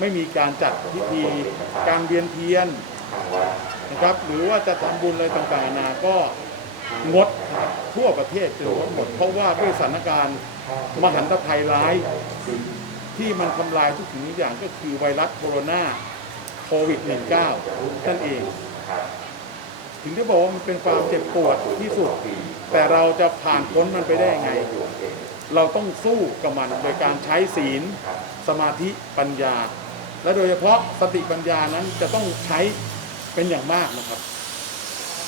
ไม่มีการจัดพิธีการเวียนเทียนนะครับ หรือว่าจะทำบุญอะไรต่างๆนานาก็งดนะครับทั่วประเทศจะงดหมด เพราะว่าด้วยสถานการณ์มหันตภัยร้าย ที่มันทำลายทุกสิ่งทุกอย่างก็คือไวรัสโคโรนาโควิด -19 นั่นเองถึงได้บอกว่ามันเป็นความเจ็บปวดที่สุด แต่เราจะผ่านพ้นมันไปได้ยังไง เราต้องสู้กับมันโดยการใช้ศีล สมาธิปัญญา และโดยเฉพาะสติปัญญานั้นจะต้องใช้เป็นอย่างมากนะครับ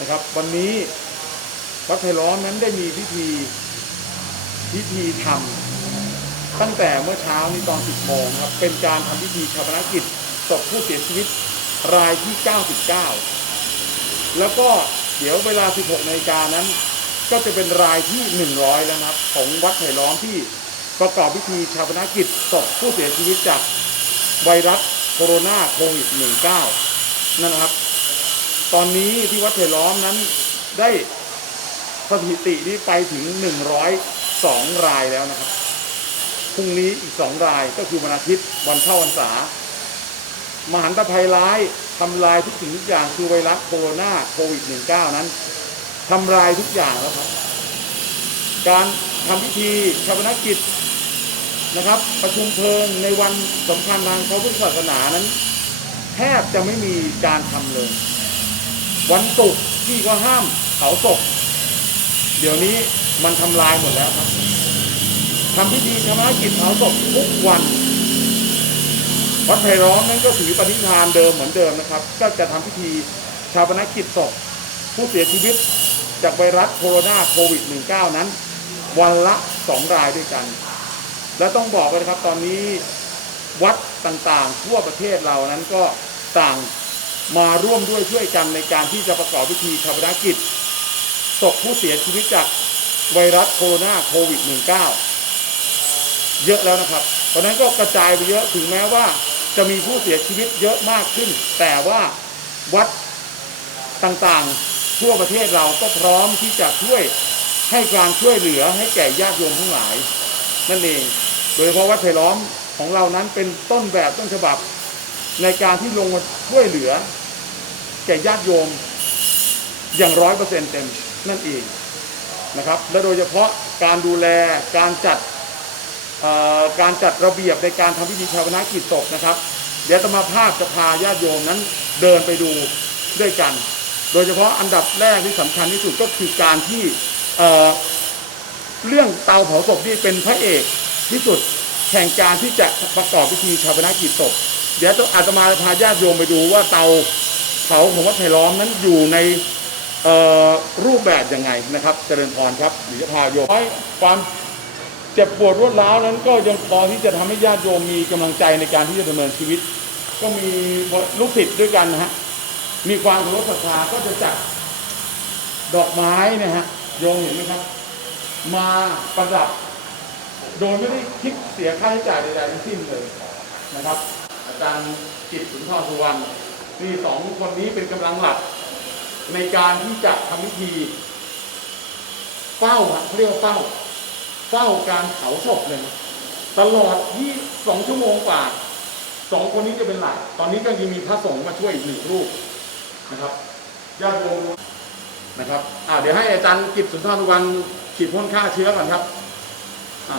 นะครับ วันนี้วัดไผ่ล้อมนั้นได้มีพิธีพิธีทำตั้งแต่เมื่อเช้านี้ตอน 10โมงครับเป็นการทำพิธีชาปนกิจศพผู้เสียชีวิตรายที่ 99 แล้วก็เดี๋ยวเวลา 16นาฬิกานั้น ก็จะเป็นรายที่ 100 แล้วนะครับ ของวัดไผ่ล้อมที่ประกอบพิธีชาปนกิจศพผู้เสียชีวิตจาก ไวรัสโคโรนาโควิด -19 นั่นนะครับ ตอนนี้ที่วัดไผ่ล้อมนั้นได้สถิตินี้ไปถึง 102 รายแล้วนะครับ พรุ่งนี้อีก 2 รายก็คือวันอาทิตย์วันเข้าวันษามหันตภัยร้ายทำลายทุกสิ่งทุกอย่างคือไวรัสโคโรนาโควิด -19 นั้นทำลายทุกอย่างแล้วครับ การทำพิธีชาปนกิจ นะครับ ประชุมเพลิงในวันสำคัญทางพระพุทธศาสนานั้น แทบจะไม่มีการทำเลย วันศุกร์ที่ก็ห้ามเผาศพเดี๋ยวนี้มันทำลายหมดแล้วครับทำพิธีชาปนกิจเผาศพทุกวันวัดไผ่ล้อมนั้นก็ถือปณิธานเดิมเหมือนเดิมนะครับ ก็จะทำพิธีชาปนกิจศพผู้เสียชีวิตจากไวรัสโคโรนาโควิด -19 นั้น วันละสองรายด้วยกัน และต้องบอกเลยนครับตอนนี้วัดต่างๆ ทั่วประเทศเรานั้นก็ต่างมาร่วมด้วยช่วยกันในการที่จะประกอบพิธีชาปนกิจศพผู้เสียชีวิตจากไวรัสโคโรนาโควิด -19 เยอะแล้วนะครับ เพราะนั้นก็กระจายไปเยอะถึงแม้ว่าจะมีผู้เสียชีวิตเยอะมากขึ้น แต่ว่าวัดต่างๆ ทั่วประเทศเราก็พร้อมที่จะช่วยให้การช่วยเหลือให้แก่ญาติโยมทั้งหลายนั่นเอง โดยเฉพาะวัดไผ่ล้อมของเรานั้นเป็นต้นแบบต้นฉบับ ในการที่ลงมาช่วยเหลือ แก่ญาติโยมอย่างร้อยเปอร์เซ็นต์เต็มนั่นเองนะครับ และโดยเฉพาะการดูแลการจัดการจัดระเบียบในการทำพิธีชาปนากิจศพนะครับ เดี๋ยวตมาภาพจะพาญาติโยมนั้นเดินไปดูด้วยกัน โดยเฉพาะอันดับแรกที่สำคัญที่สุดก็คือการที่เเรื่องเตาเผาศพที่เป็นพระเอก ที่สุดแห่งการที่จะประกอบพิธีชาปนกิจศพเดี๋ยวอาตมาจะพาญาติโยมไปดูว่าเตาเผาของวัดไผ่ล้อมนั้นอยู่ในรูปแบบยังไงนะครับ เจริญพรครับเดี๋ยวจะพาโยมความเจ็บปวดรวดร้าวนั้นก็ยังพอที่จะทำให้ญาติโยมมีกำลังใจในการที่จะดำเนินชีวิต ก็มีลูกศิษย์ด้วยกันนะฮะมีความเคารพศรัทธาก็จะจัดดอกไม้นะฮะโยมเห็นไหมครับ มาประดับ โดยไม่ได้คิดเสียค่าใช้จ่ายใดๆทั้งสิ้นเลยนะครับ อาจารย์กิตสุนทรสุวรรณนี่สองคนนี้เป็นกำลังหลัก ในการที่จะทำพิธีเฝ้าเขาเรียกว่าเฝ้าเฝ้าการเผาศพเลยนะตลอดที่สองชั่วโมงกว่าสองคนนี้จะเป็นหลัก ตอนนี้ก็ยังมีพระสงฆ์มาช่วยอีกหนึ่งรูปนะครับญาติโยมนะครับอ่าเดี๋ยวให้อาจารย์กิตสุนทรสุวรรณฉีดพ่นฆ่าเชื้อก่อนครับ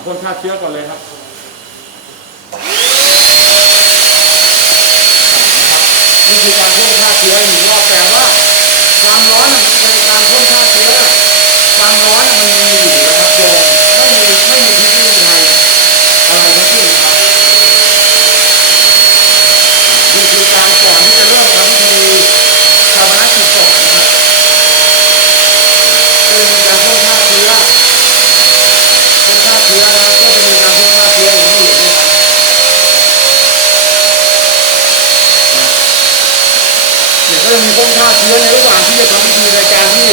พ่นฆ่าเชื้อก่อนเลยครับนี่คือการพ่นฆ่าเชื้อหนึ่งรอบแต่ว่าความร้อนในการพ่นฆ่าเชื้อความร้อนน่ะมันมีอยู่นะครับโยมไม่มีไม่มีพิษไม่มีภัยอะไรทั้งสิ้นนะครับนี่คือการก่อนที่จะเริ่มทำพิธีชาปนกิจศพนะครับก็จะมีการพ่นฆ่าเชื้อพ่นฆ่าเชื้อนะครับก็จะมีการพ่นฆ่าเชื้ออย่างที่เห็นเนี่ยเนี่ยก็ จะมีพ่นฆ่าเชื้อในระหว่างที่จะทำพิธีในการที่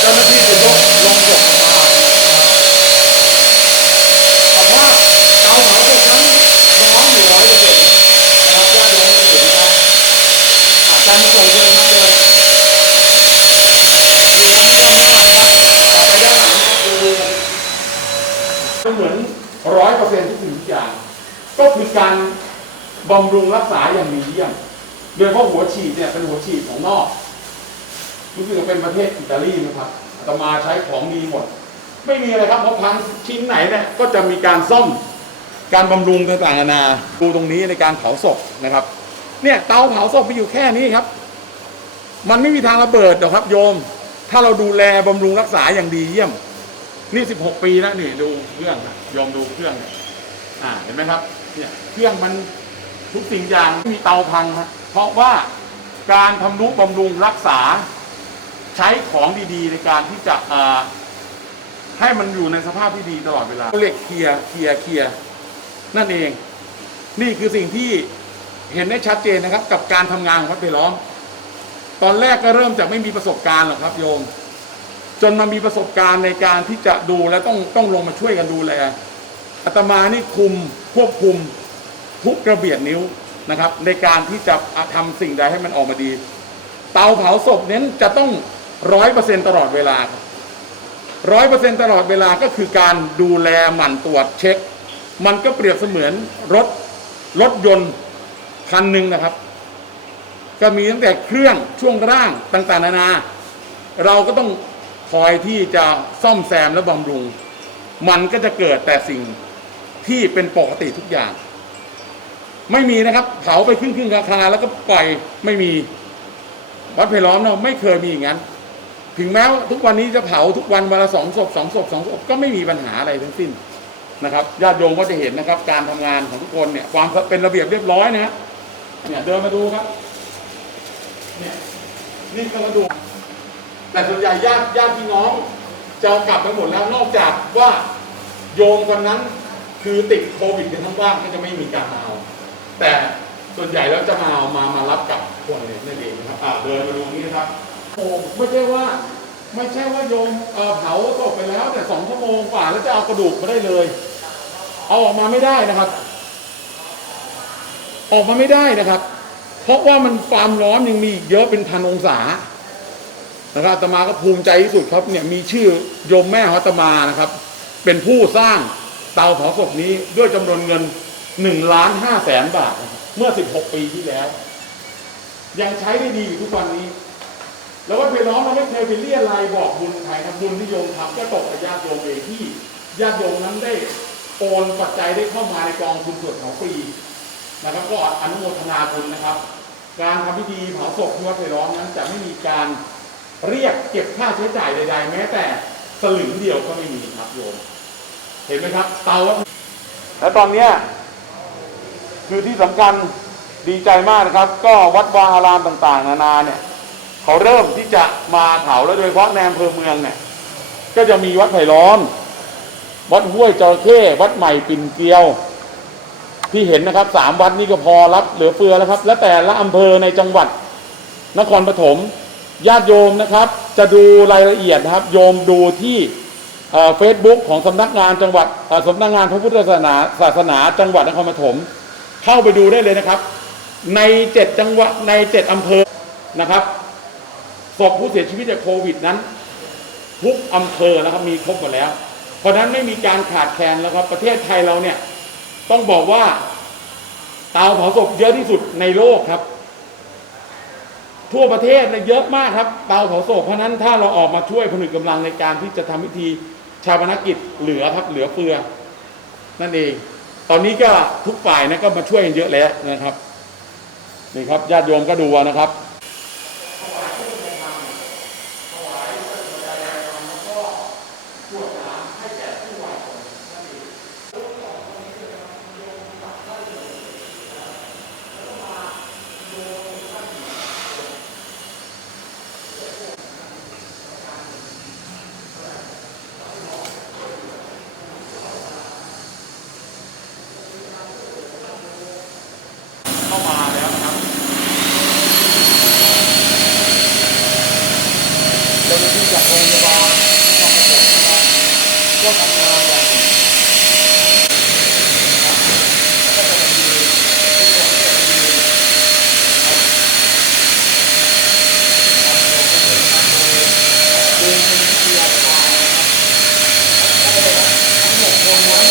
เจ้าหน้าที่จะยกลงศพออกมาบอกว่าเตาเผาศพนั้นร้อนอยู่ร้อยเปอร์เซ็นต์นะครับญาติโยมไม่เห็นนะอาจารย์มาส่เชิญครับเดินมีน้ำต้นหน้านครับต่อไปด้านหลังก็คือก็เหมือนร้อยเปอร์เซ็นต์ทุกสิ่งทุกอย่าง ก็คือการบำรุงรักษาอย่างดีเยี่ยม โดยเฉพาะหัวฉีดเนี่ยเป็นหัวฉีดของนอกรู้สึกจะเป็นประเทศอิตาลีนะครับอาตมาใช้ของดีหมด ไม่มีอะไรครับเพราะพังชิ้นไหนเนี่ยก็จะมีการซ่อมการบำรุงต่างๆนานาดูตรงนี้ในการเผาศพนะครับ เนี่ยเตาเผาศพไปอยู่แค่นี้ครับ มันไม่มีทางระเบิดหรอกครับ โยม ถ้าเราดูแลบำรุงรักษาอย่างดีเยี่ยม นี่ 16 ปีแล้วนี่ดูเครื่องนะโยมดูเครื่องเนี่ยอ่าเห็นไหมครับ เนี่ยเครื่องมัน ทุกสิ่งอย่างไม่มีเตาพังครับเพราะว่าการทำนุบำรุงรักษาใช้ของดีๆ ในการที่จะให้มันอยู่ในสภาพที่ดีตลอดเวลาเรียกเคลียร์เคลียร์เคลียร์นั่นเอง นี่คือสิ่งที่เห็นได้ชัดเจนนะครับ กับการทำงานของวัดไปล้อม ตอนแรกก็เริ่มจากไม่มีประสบการณ์หรอกครับ โยม จนมามีประสบการณ์ในการที่จะดูและต้องต้องลงมาช่วยกันดูแลอาตมานี่คุมควบคุม ทุกกระเบียดนิ้วนะครับ ในการที่จะทำสิ่งใดให้มันออกมาดี เตาเผาศพเน้นจะต้องร้อยเปอร์เซ็นตลอดเวลาร้อยเปอร์เซ็นตลอดเวลาก็คือการดูแลหมั่นตรวจเช็ค มันก็เปรียบเสมือนรถรถยนต์คันหนึ่งนะครับ ก็มีตั้งแต่เครื่องช่วงร่างต่างๆนานา เราก็ต้องคอยที่จะซ่อมแซมและบำรุง มันก็จะเกิดแต่สิ่งที่เป็นปกติทุกอย่าง ไม่มีนะครับ เผาไปครึ่งครึ่งๆคาแล้วก็ปล่อยไม่มี วัดไผ่ล้อมเราไม่เคยมีอย่างนั้น ถึงแม้ว่าทุกวันนี้จะเผาทุกวันวันละสองศพสองศพสองศพก็ไม่มีปัญหาอะไรทั้งสิ้นนะครับญาติโยมก็จะเห็นนะครับ การทำงานของทุกคนเนี่ยความเป็นระเบียบเรียบร้อยนะฮะเนี่ยเดินมาดูครับเนี่ยนี่ก็มาดู แต่ส่วนใหญ่ญาติญาติพี่น้องจะกลับไปหมดแล้วนอกจากว่าโยมคนนั้นคือติดโควิดกันทั้งบ้านก็จะไม่มีการมาเอา แต่ส่วนใหญ่แล้วจะมาเอามามารับกลับคนเลยนั่นเองนะครับอ่าเดินมาดูนี่นะครับโอ้ไม่ใช่ว่า ไม่ใช่ว่าโยมเผาศพไปแล้วแต่สองชั่วโมงกว่าแล้วจะเอากระดูกมาได้เลย เอาออกมาไม่ได้นะครับ ออกมาไม่ได้นะครับ เพราะว่ามันความร้อนยังมีเยอะเป็นพันองศานะครับอาตมาก็ภูมิใจที่สุดครับเนี่ยมีชื่อโยมแม่ขอตมานะครับ เป็นผู้สร้างเตาเผาศพนี้ด้วยจำนวนเงิน 1ล้าน5แสนบาท เมื่อ16ปีที่แล้ว ยังใช้ได้ดีอยู่ทุกวันนี้ แล้ววัดเพล้อมเราไม่เคยไปเรียอะไรายบอกบุญใครนะบุญที่โยมทำก็ตกกับญาติโยมเองที่ญาติโยมนั้นได้โอนปัจจัยได้เข้ามาในกองทุนส่วนของฟรีนะครับ ก็อนุโมทนาบุญนะครับ การทำพิธีเผาศพที่วัดไผ่ล้อมนั้นจะไม่มีการเรียกเก็บค่าใช้จ่ายใด ๆ แม้แต่สลึงเดียวก็ไม่มีครับโยม เห็นไหมครับ เตาและตอนเนี้ย คือที่สำคัญดีใจมากนะครับ ก็วัดวาอารามต่างๆ นานาเนี่ยเขาเริ่มที่จะมาเผาแล้วโดยเฉพาะในอำเภอเมืองเนี่ยก็จะมีวัดไผ่ล้อม วัดห้วยจระเข้วัดใหม่ปิ่นเกลียว ที่เห็นนะครับสามวัดนี้ก็พอรับเหลือเฟือแล้วครับ และแต่ละอำเภอในจังหวัดนครปฐมญาติโยมนะครับ จะดูรายละเอียดนะครับ โยมดูที่เฟซบุ๊กของสำนักงานจังหวัดสำนักงานพระพุทธศาสนาศาสนาจังหวัดนครปฐม เข้าไปดูได้เลยนะครับ ในเจ็ดจังหวัดในเจ็ดอำเภอนะครับศพผู้เสียชีวิตจากโควิดนั้น ทุกอำเภอนะครับมีครบหมดแล้ว เพราะนั้นไม่มีการขาดแคลนแล้วครับประเทศไทยเราเนี่ยต้องบอกว่าเตาเผาศพเยอะที่สุดในโลกครับ ทั่วประเทศเนี่ยเยอะมากครับ เตาเผาศพเพราะฉะนั้นถ้าเราออกมาช่วยผนึกกำลังในการที่จะทำพิธีชาปนกิจเหลือครับเหลือเฟือนั่นเอง ตอนนี้ก็ทุกฝ่ายนะก็มาช่วยกันเยอะแล้วนะครับนี่ครับญาติโยมก็ดูนะครับ เข้ามาแล้วนะครับเจาหน้าที่จากโรงพยาบาลที่ทำให้ผมนะครับก็ทำงานอย่างนะครับแล้วก็จะมีทุกคนก็จะมีนะครับทำโรงพยาบาลทำโดยโดยเป็นวิทยาการนะครับแล้วก็เลยทั้งหมดคนนั้น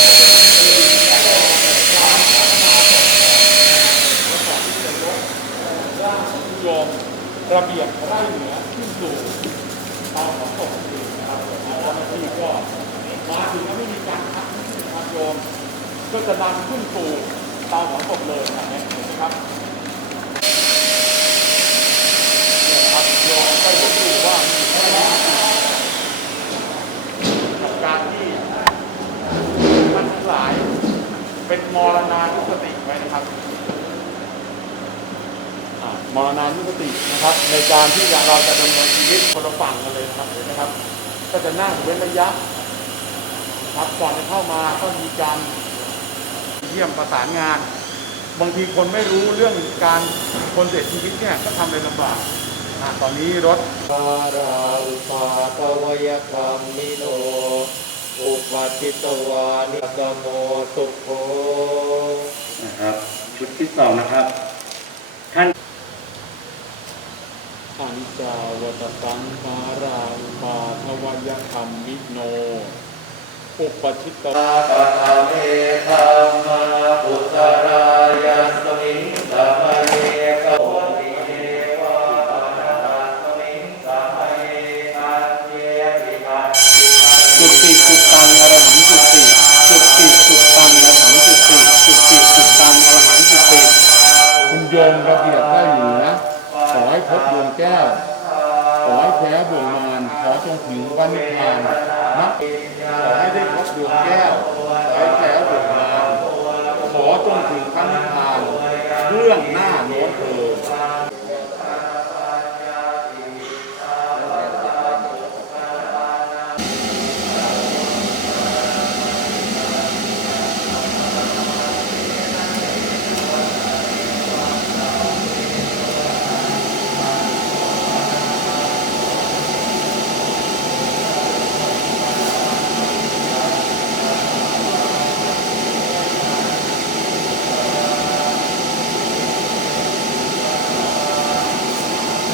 เป็น จะดันขึ้นสู่เตาเผาศพเลยนะเนี่ยเห็นไหมครับเนี่ยนะครับโยมก็จะดูว่ามีแค่นี้กับการที่ท่านทั้งหลาย เป็นมรณานุสติไว้นะครับ อ่ามรณานุสตินะครับ ในการที่จะเราจะดำเนินชีวิตคนละฝั่งกันเลยนะครับเห็นไหมครับ ก็จะนั่งเว้นระยะครับก่อนจะเข้ามาก็มีการเยี่ยมประสานงาน บางทีคนไม่รู้เรื่องการคนเสียชีวิตเนี่ยก็ทำเลยลำบากอะตอนนี้รถปาราอุปาตวยกรรมมิโน อุปาจิตวานิกโมสุโขนะครับชุดที่สองนะครับ ท่าน อันจาวตสังมาราอุปาทวยธรรมมิโน อุปชิตวาปะทะเมธรรมาปุตรายัสมิงสมเนกโวติเนวะปะนะสมิงสมเนกัจเจวิคัตติจุติจุตังอรหังจุติจุติจุตังอรหังจุติจุติจุตังอรหังจุติคุณโยมระเบียบได้อยู่นะข อให้พบดวงแก้ว ขอให้แพ้บ่วงมารขอจงถึงวันนิพพานนับขอให้ได้พบดวงแก้ว ขอให้แพ้บ่วงมารขอจงถึงพันนิพพานเรื่องหน้าโน้นเถิด